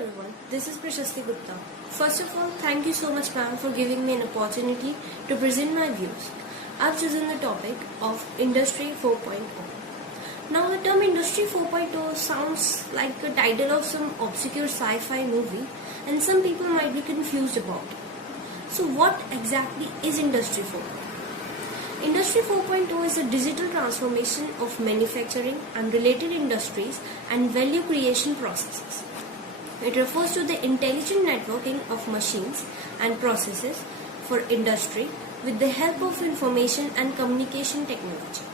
everyone, this is Prashasti Gupta. First of all, thank you so much ma'am for giving me an opportunity to present my views. I've chosen the topic of Industry 4.0. Now the term Industry 4.0 sounds like the title of some obscure sci-fi movie and some people might be confused about it. So what exactly is Industry 4.0? Industry 4.0 is a digital transformation of manufacturing and related industries and value creation processes. It refers to the intelligent networking of machines and processes for industry with the help of information and communication technology.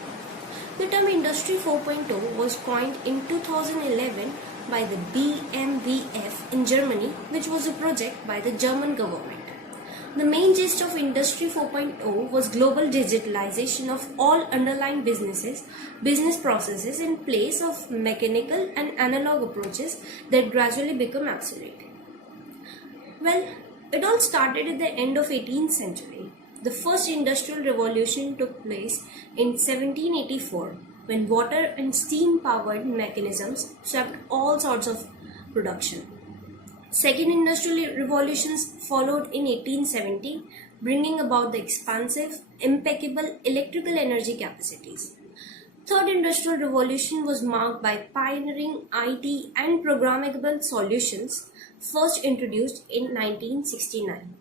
The term Industry 4.0 was coined in 2011 by the BMWF in Germany, which was a project by the German government. The main gist of Industry 4.0 was global digitalization of all underlying business processes in place of mechanical and analog approaches that gradually become obsolete. Well, it all started at the end of 18th century. The first industrial revolution took place in 1784 when water and steam powered mechanisms swept all sorts of production. Second industrial revolutions followed in 1870, bringing about the expansive, impeccable electrical energy capacities. Third industrial revolution was marked by pioneering IT and programmable solutions, first introduced in 1969.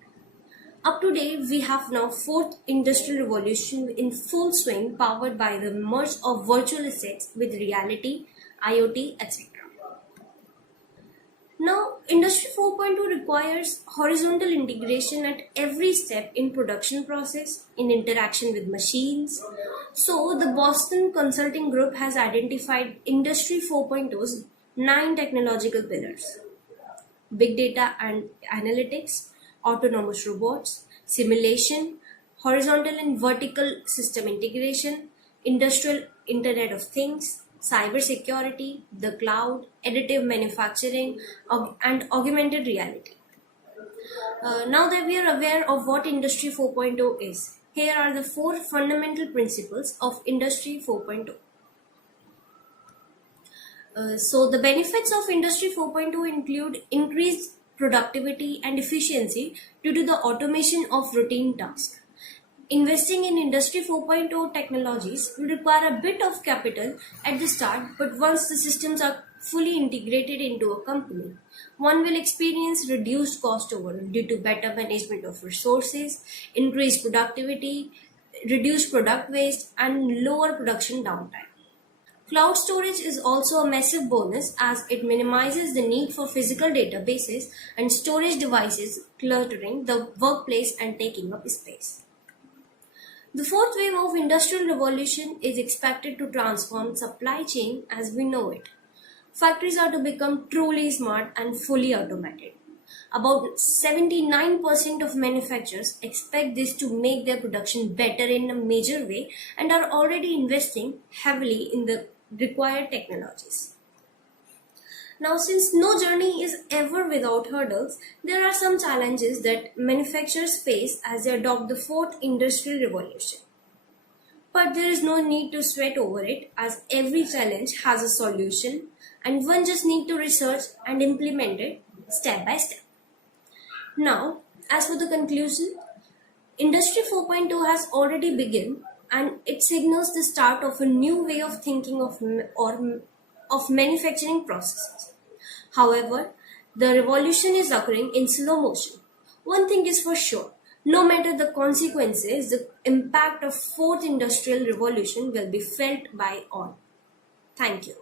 Up to date, we have now fourth industrial revolution in full swing, powered by the merge of virtual assets with reality, IoT, etc. Now, Industry 4.2 requires horizontal integration at every step in production process, in interaction with machines. So, the Boston Consulting Group has identified Industry 4.0's 9 technological pillars: big data and analytics, autonomous robots, simulation, horizontal and vertical system integration, industrial Internet of Things, cybersecurity, the cloud, additive manufacturing, and augmented reality. Now that we are aware of what Industry 4.0 is, here are the 4 fundamental principles of Industry 4.0. So the benefits of Industry 4.0 include increased productivity and efficiency due to the automation of routine tasks. Investing in Industry 4.0 technologies will require a bit of capital at the start, but once the systems are fully integrated into a company, one will experience reduced cost overall due to better management of resources, increased productivity, reduced product waste, and lower production downtime. Cloud storage is also a massive bonus as it minimizes the need for physical databases and storage devices cluttering the workplace and taking up space. The fourth wave of industrial revolution is expected to transform supply chain as we know it. Factories are to become truly smart and fully automated. About 79% of manufacturers expect this to make their production better in a major way and are already investing heavily in the required technologies. Now, since no journey is ever without hurdles, there are some challenges that manufacturers face as they adopt the fourth industrial revolution. But there is no need to sweat over it as every challenge has a solution and one just needs to research and implement it step by step. Now, as for the conclusion, Industry 4.0 has already begun and it signals the start of a new way of thinking of manufacturing processes. However, the revolution is occurring in slow motion. One thing is for sure, no matter the consequences, the impact of fourth industrial revolution will be felt by all. Thank you.